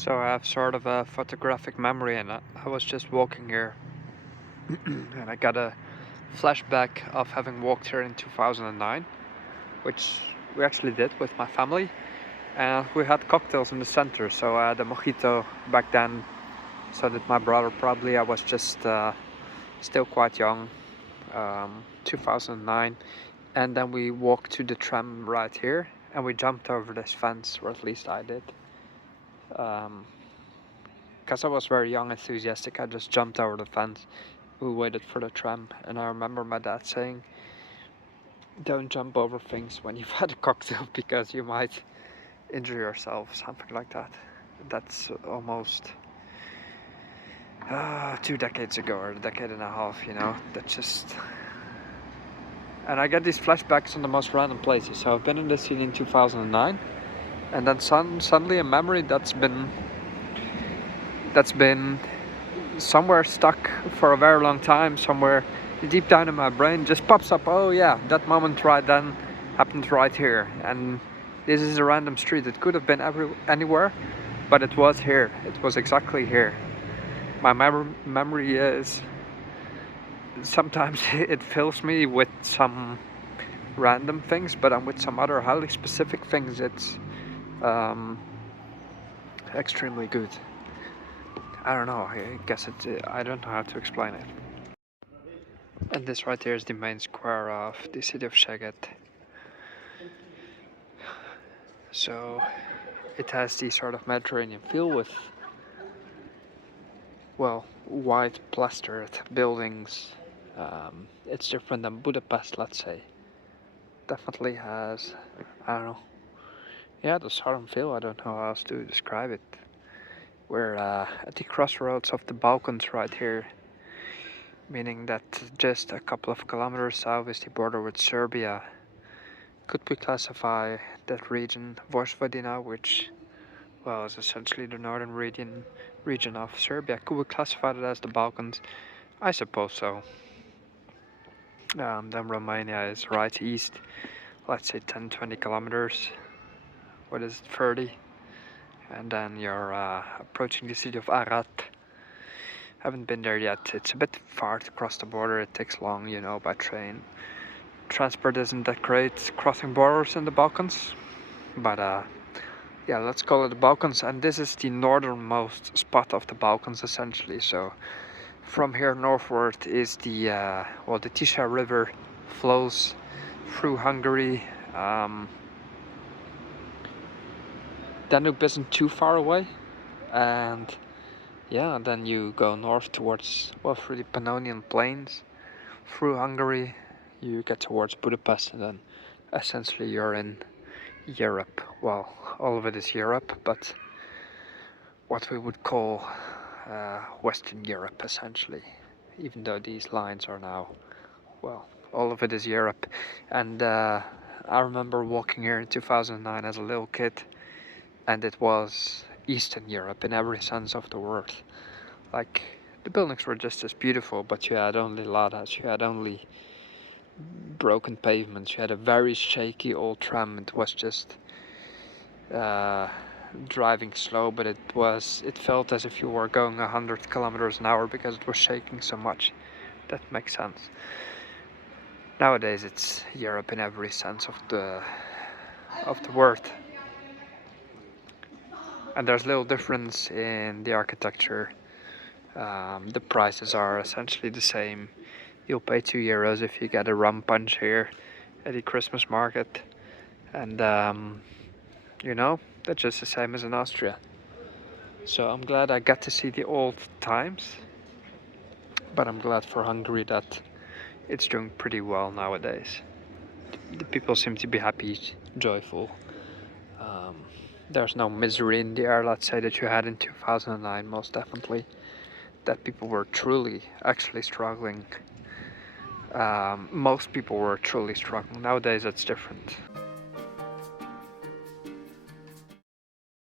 So I have sort of a photographic memory, and I was just walking here and I got a flashback of having walked here in 2009, which we actually did with my family, and we had cocktails in the center. So I had a mojito back then, so did my brother probably. I was just still quite young, 2009, and then we walked to the tram right here and we jumped over this fence, or at least I did. Because I was very young, enthusiastic, I just jumped over the fence. We waited for the tram, and I remember my dad saying, "Don't jump over things when you've had a cocktail because you might injure yourself," something like that. That's almost 2 decades ago, or a decade and a half, that just... And I get these flashbacks on the most random places. So I've been in this scene in 2009, and then suddenly a memory that's been somewhere stuck for a very long time, somewhere deep down in my brain, just pops up. Oh yeah, that moment right then happened right here, and this is a random street. It could have been anywhere, but it was here. It was exactly here. My memory is sometimes it fills me with some random things, but I'm with some other highly specific things. It's extremely good. I don't know, I guess I don't know how to explain it. And this right here is the main square of the city of Szeged. So it has the sort of Mediterranean feel with, well, white plastered buildings. It's different than Budapest, let's say. Definitely has, I don't know, yeah, the southern feel. I don't know how else to describe it. We're at the crossroads of the Balkans right here, meaning that just a couple of kilometers south is the border with Serbia. Could we classify that region Vojvodina, which, well, is essentially the northern region of Serbia? Could we classify it as the Balkans? I suppose so. Then Romania is right east, let's say 10-20 kilometers. What is it, 30? And then you're approaching the city of Arad. Haven't been there yet. It's a bit far to cross the border. It takes long, by train. Transport isn't that great crossing borders in the Balkans. But yeah, let's call it the Balkans. And this is the northernmost spot of the Balkans, essentially. So from here northward is the the Tisza River flows through Hungary. Danube isn't too far away, and yeah, then you go north towards, through the Pannonian Plains, through Hungary, you get towards Budapest, and then essentially you're in Europe. Well, all of it is Europe, but what we would call Western Europe, essentially, even though these lines are now, all of it is Europe. And I remember walking here in 2009 as a little kid, and it was Eastern Europe in every sense of the word. Like, the buildings were just as beautiful, but you had only ladas, you had only broken pavements, you had a very shaky old tram. It was just driving slow, but it felt as if you were going 100 kilometers an hour because it was shaking so much. That makes sense. Nowadays it's Europe in every sense of the word. And there's little difference in the architecture. The prices are essentially the same. You'll pay €2 if you get a rum punch here at the Christmas market. And that's just the same as in Austria. So I'm glad I got to see the old times. But I'm glad for Hungary that it's doing pretty well nowadays. The people seem to be happy, joyful. There's no misery in the air, let's say, that you had in 2009, most definitely. That people were truly, actually struggling. Most people were truly struggling. Nowadays it's different.